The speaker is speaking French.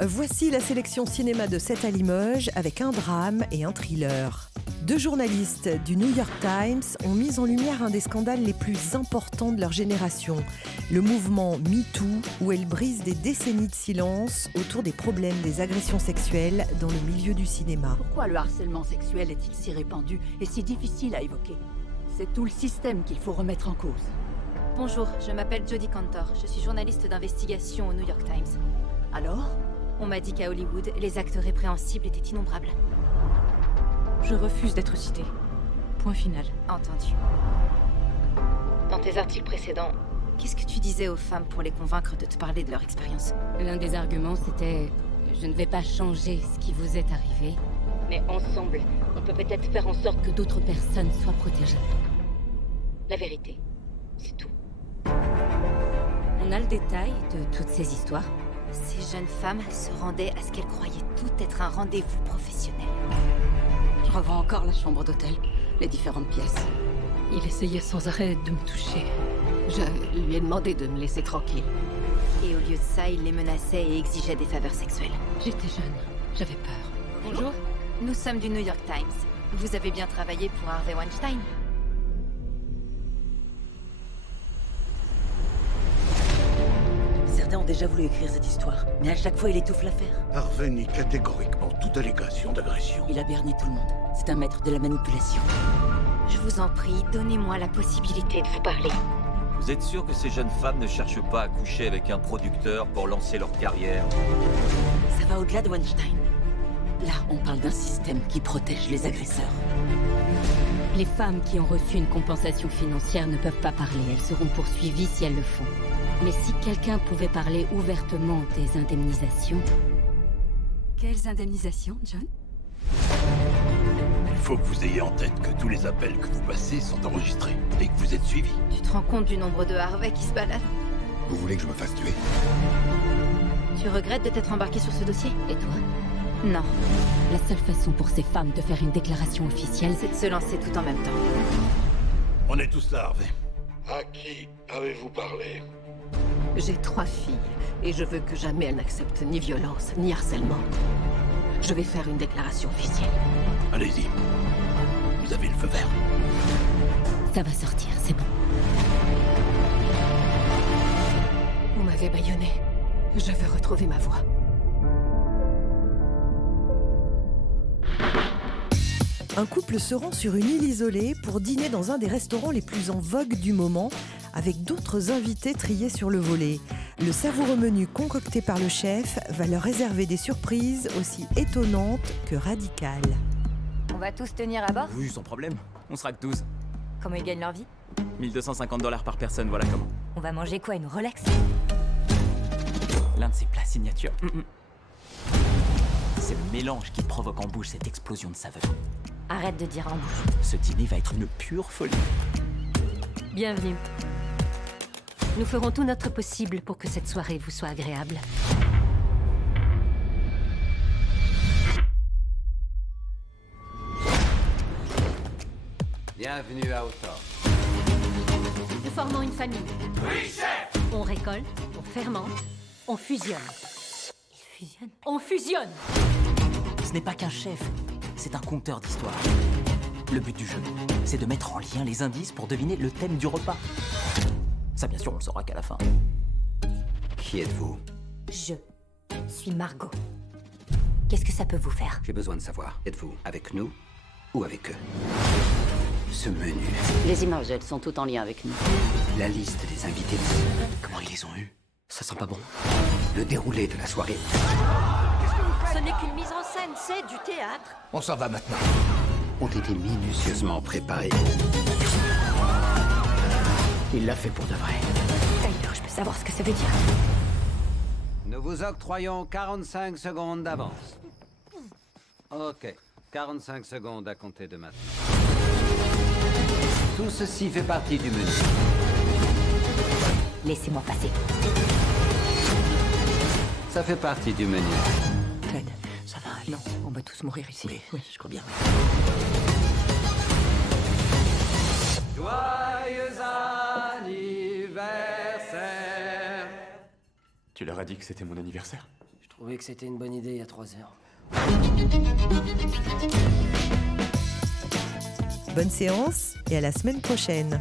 Voici la sélection cinéma de 7 à Limoges avec un drame et un thriller. Deux journalistes du New York Times ont mis en lumière un des scandales les plus importants de leur génération, le mouvement MeToo, où elles brisent des décennies de silence autour des problèmes des agressions sexuelles dans le milieu du cinéma. Pourquoi le harcèlement sexuel est-il si répandu et si difficile à évoquer? C'est tout le système qu'il faut remettre en cause. Bonjour, je m'appelle Jodie Cantor. Je suis journaliste d'investigation au New York Times. Alors? On m'a dit qu'à Hollywood, les actes répréhensibles étaient innombrables. Je refuse d'être citée. Point final. Entendu. Dans tes articles précédents, qu'est-ce que tu disais aux femmes pour les convaincre de te parler de leur expérience? L'un des arguments, c'était « Je ne vais pas changer ce qui vous est arrivé, mais ensemble, on peut peut-être faire en sorte que d'autres personnes soient protégées. » La vérité, c'est tout. On a le détail de toutes ces histoires. Ces jeunes femmes se rendaient à ce qu'elles croyaient tout être un rendez-vous professionnel. Je revois encore la chambre d'hôtel, les différentes pièces. Il essayait sans arrêt de me toucher. Je lui ai demandé de me laisser tranquille. Et au lieu de ça, il les menaçait et exigeait des faveurs sexuelles. J'étais jeune, j'avais peur. Bonjour, nous sommes du New York Times. Vous avez bien travaillé pour Harvey Weinstein? Certains ont déjà voulu écrire cette histoire, mais à chaque fois il étouffe l'affaire. Harvey nie catégoriquement toute allégation d'agression. Il a berné tout le monde. C'est un maître de la manipulation. Je vous en prie, donnez-moi la possibilité de vous parler. Vous êtes sûr que ces jeunes femmes ne cherchent pas à coucher avec un producteur pour lancer leur carrière? Ça va au-delà de Weinstein. Là, on parle d'un système qui protège les agresseurs. Les femmes qui ont reçu une compensation financière ne peuvent pas parler. Elles seront poursuivies si elles le font. Mais si quelqu'un pouvait parler ouvertement des indemnisations... Quelles indemnisations, John? Il faut que vous ayez en tête que tous les appels que vous passez sont enregistrés et que vous êtes suivis. Tu te rends compte du nombre de Harvey qui se baladent? Vous voulez que je me fasse tuer? Tu regrettes de t'être embarqué sur ce dossier? Et toi? Non, La seule façon pour ces femmes de faire une déclaration officielle, c'est de se lancer tout en même temps. On est tous là, Harvey. À qui avez-vous parlé? J'ai 3 filles et je veux que jamais elles n'acceptent ni violence ni harcèlement. Je vais faire une déclaration officielle. Allez-y. Vous avez le feu vert. ça va sortir, c'est bon. Vous m'avez bâillonné. Je veux retrouver ma voix. Un couple se rend sur une île isolée pour dîner dans un des restaurants les plus en vogue du moment, avec d'autres invités triés sur le volet. Le savoureux menu concocté par le chef va leur réserver des surprises aussi étonnantes que radicales. On va tous tenir à bord? Oui, sans problème. On sera que 12. Comment ils gagnent leur vie? $1250 par personne, voilà comment. On va manger quoi, une Rolex? L'un de ses plats signature. C'est le mélange qui provoque en bouche cette explosion de saveur. Arrête de dire en bouche. Ce dîner va être une pure folie. Bienvenue. Nous ferons tout notre possible pour que cette soirée vous soit agréable. Bienvenue à Hawthorne. Nous formons une famille. Oui, chef! On récolte, on fermente, on fusionne. Il fusionne? On fusionne! Ce n'est pas qu'un chef, c'est un conteur d'histoire. Le but du jeu, c'est de mettre en lien les indices pour deviner le thème du repas. Ça, bien sûr, on le saura qu'à la fin. Qui êtes-vous? Je suis Margot. Qu'est-ce que ça peut vous faire? J'ai besoin de savoir. Êtes-vous avec nous ou avec eux? Ce menu, Les images, elles sont toutes en lien avec nous. la liste des invités, Comment ils les ont eus? Ça sent pas bon. le déroulé de la soirée. Ce n'est qu'une mise en scène, c'est du théâtre. On s'en va maintenant. Ont été minutieusement préparés. Il l'a fait pour de vrai. Tyler, je peux savoir ce que ça veut dire? Nous vous octroyons 45 secondes d'avance. Ok, 45 secondes à compter de maintenant. Tout ceci fait partie du menu. Laissez-moi passer. Ça fait partie du menu. Ted, ça va aller. Non, on va tous mourir ici. Oui, je crois bien. Joyeux anniversaire. Tu leur as dit que c'était mon anniversaire? trouvais que c'était une bonne idée il y a 3 heures. Bonne séance et à la semaine prochaine.